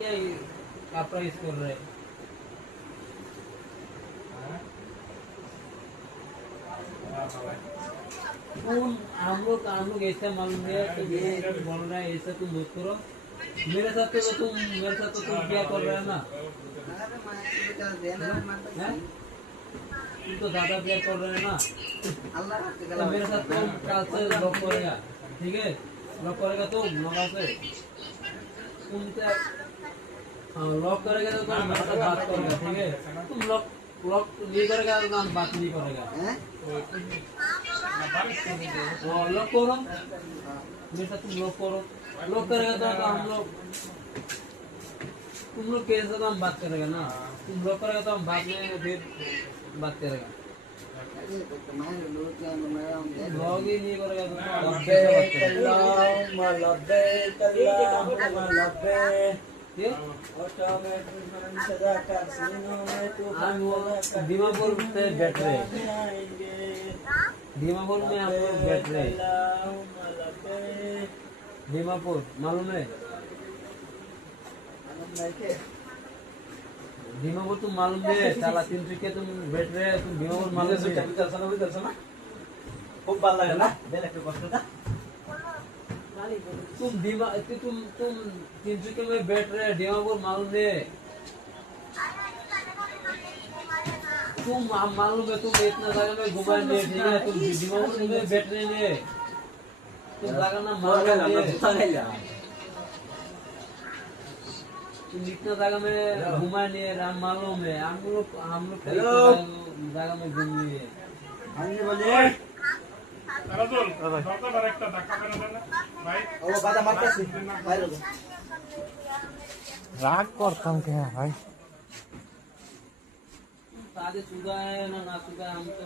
क्या कपड़ा यूज कर रहे हैं? हम लोग ऐसा मालूम है तो ये बोल रहा है ऐसा तुम दोस्त करो। मेरे साथ तो तुम क्या कर रहे हो ना? हैं? तुम तो ज्यादा प्यार कर रहे हो ना? तो मेरे साथ तुम कल से लॉक करेगा, ठीक है? लॉक करेगा तुम नवा से तुमसे लॉक करेगा तो तुम मेरे साथ बात करेगा, ठीक है? तुम लॉक लॉक नहीं करेगा तो हम बात नहीं करेगा। लॉक करो, मेरे साथ तुम लॉक करो। लॉक करेगा तो हम लोग तुम लोग कैसे तो हम बात करेगा ना? तुम लॉक करेगा तो हम बाद में फिर बात करेगा। लॉग ही नहीं करेगा तो हम कैसे बात करेंगे? दीमापुर से बैठ रहे, दीमापुर में हम लोग बैठ रहे। दीमापुर मालूम है? दीमापुर तुम मालूम है? साला 300 तुम बैठ रहे, तुम दीमापुर मालूम है? खूब भाলো লাগে না বেল একটু কষ্টটা तुम 300 में बैठ रहे दीमापुर मालूम है? तुम मालूम है? तुम इतना जगह में घुमाए नहीं, ठीक है? तुम दीमापुर में बैठ रहे हैं, तुम जगह ना मालूम है? तुम इतना जगह में घुमाए नहीं है, मालूम है? हम लोग जगह में घूमे हैं। हाँ जी बोलिए রাজুল দরকার আরেকটা ধাক্কা মেরে দেন ভাই ও বাদা মারতেছি বাইরে রাগ করতাম কে ভাই? शादी शुदा है ना शुदा है, हम तो